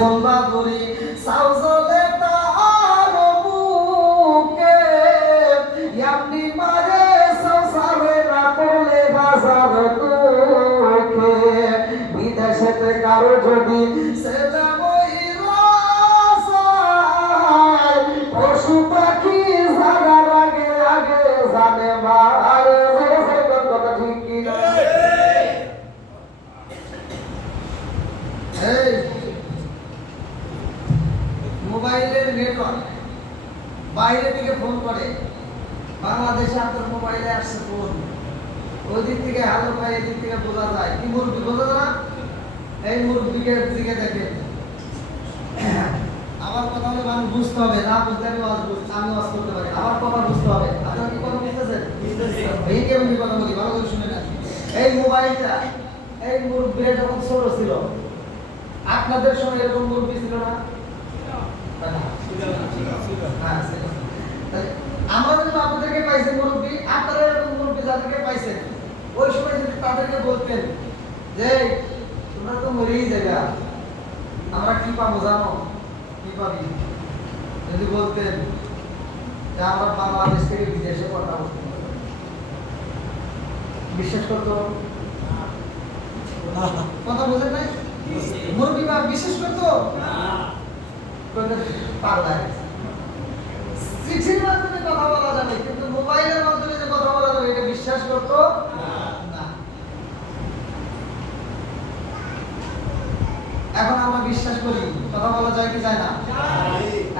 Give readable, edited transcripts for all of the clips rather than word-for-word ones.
বলবাদুরি সাউজলে তার বুকে ইয়ামনি মারে সংসারে না করলে হাজার দুঃখে বিদেশেতে কারো যদি ছেলে মহিলা পশু পাখি জানার আগে আগে জানে মারে কথা ঠিক কি না? মোবাইলের নেটওয়ার্ক বাইরে থেকে ফোন করে, বাংলাদেশে আপনার মোবাইলে আসছে ফোন, ওই দিক থেকে হ্যালো ভাই, এদিক থেকে বোঝা যায় কি মুরব্বী বোঝা যায় না? এই মুরব্বীকে দিকে দেখেন। আমার কথা হলে মানুষ বুঝতে হবে, না বুঝতে আমি ওয়াজ করতে পারি, আমার কথা বুঝতে হবে। আপনারা কি কথা বুঝতেছেন? এই কেমন কি কথা বলি ভালো করে শুনে নেন। এই মোবাইলটা এই মুরব্বীরা যখন ছোট ছিল, আপনাদের সময় এরকম মুরব্বী ছিল না? আমরা যদি আপনাদেরকে পাইছেন মুরব্বী, আপনারা এরকম মুরব্বী যাদেরকে পাইছেন, ওই সময় যদি তাদেরকে বলতেন যে তোমরা তো মরেই যাবে, আমরা কি পাবো জানো? কি পাবি? যদি বলতেন যে আমরা বাংলাদেশ থেকে বিদেশে পাঠাবো, বিশ্বাস করতো? কথা বোঝেন নাই? মুরব্বী বা বিশ্বাস করতো? চিঠির মাধ্যমে কথা বলা যাবে, কিন্তু মোবাইলের মাধ্যমে যে কথা বলা যাবে এটা বিশ্বাস করতো না। এখন আমরা বিশ্বাস করি, কথা বলা যায় কি যায় না?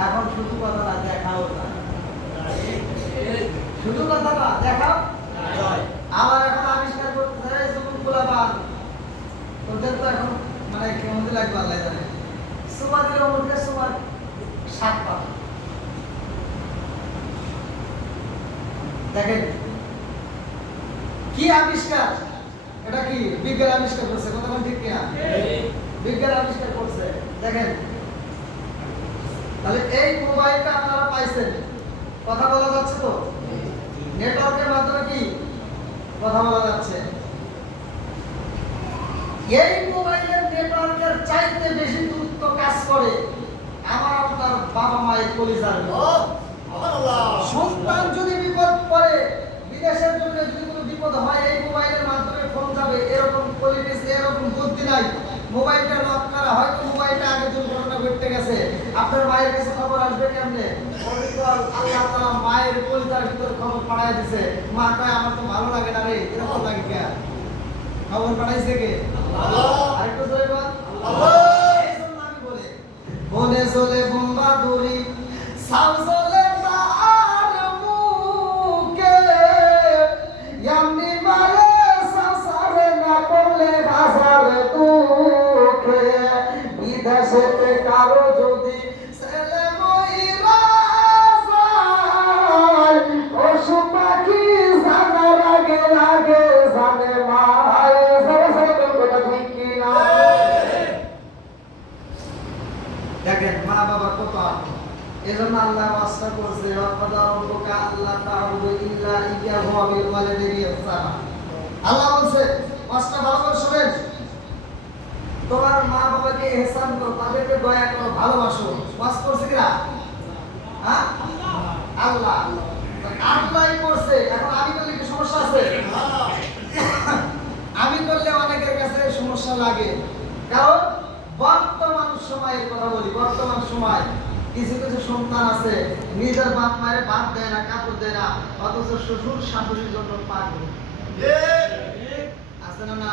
এখন শুধু কথা না, দেখাও না। শুধু কথা না, দেখাও। আবার এখন আবিষ্কার করতে চাই যখন গোলাবান ওদের তো এখন মানে কেমন লাগবে আল্লাহ জানে। সুমাদের মধ্যে সুমার 7 পা। দেখেন কি আবিষ্কার, এটা কি বিজ্ঞান আবিষ্কার করছে, কথা বল ঠিক কিনা? বিজ্ঞান আবিষ্কার করছে। দেখেন তাহলে এই মোবাইলটা আপনারা পাইছেন, কথা বলা যাচ্ছে তো, নেটওয়ার্কের মাধ্যমে কি কথা বলা যাচ্ছে। এই মোবাইলের নেটওয়ার্কের চাইতে বেশি দ্রুত কাজ করে আমার আপনার বাবা মায়ের কলিজার। সন্তান যদি বিপদ পড়ে, বিদেশের জন্য যদি কোনো বিপদ হয়, এই মোবাইলের মাধ্যমে ফোন যাবে, এরকম পলিটিক্স এরকম বুদ্ধি নাই। মোবাইলটা লক করা, হয়তো মোবাইলটা আগে দুর্ঘটনা ঘটতে গেছে, আপনার মায়ের কাছে খবর আসবে কেমনে? আল্লাহ তাআলা মায়ের কলিজার ভিতর খবর পাঠায় দিছে। মা কয় আমার তো ভালো লাগে না রে, এরকম লাগে কে? খবর পাঠাইছে কে? আল্লাহ। আরেকটু জোরে বল আল্লাহ। এই জন্য আমি বলি বনে চলে বলবাদুরি সাউজলে তার বুকে ইয়ামনি মারে সংসারে না করলে হাজার দুঃখে বিদেশেতে কারো যদি ছেলে মহিলা পশু পাখি জানার আগে আগে জানে মায়। দেখেন মা বাবা কত আপন, এজন্য আল্লাহ ওয়াসনা করছে আল্লাহ তাআবুদু ইল্লা ইয়্যাহু ওয়া বিল ওয়ালিদাইনি ইহসানা। আল্লাহ বলছে ওয়াসনা ভালো করে শুনেন, তোমার মা বাবাকে ইহসান করো, তাদেরকে দয়া করো, ভালোবাসো। ওয়াস করছে কিনা? হ্যাঁ আল্লাহ আল্লাহই করছে। এখন আমি করলে কি সমস্যা আছে? আমি করলে অনেকের কাছে সমস্যা লাগে, কারণ বর্তমান সময়ের কথা বলি, বর্তমান সময় কিছু কিছু সন্তান আছে নিজের বাপ মায়ের ভাত দেয় না, কাপড় দেয় না, অথচ শ্বশুর শাশুড়ির জন্য পাগল আছে না? না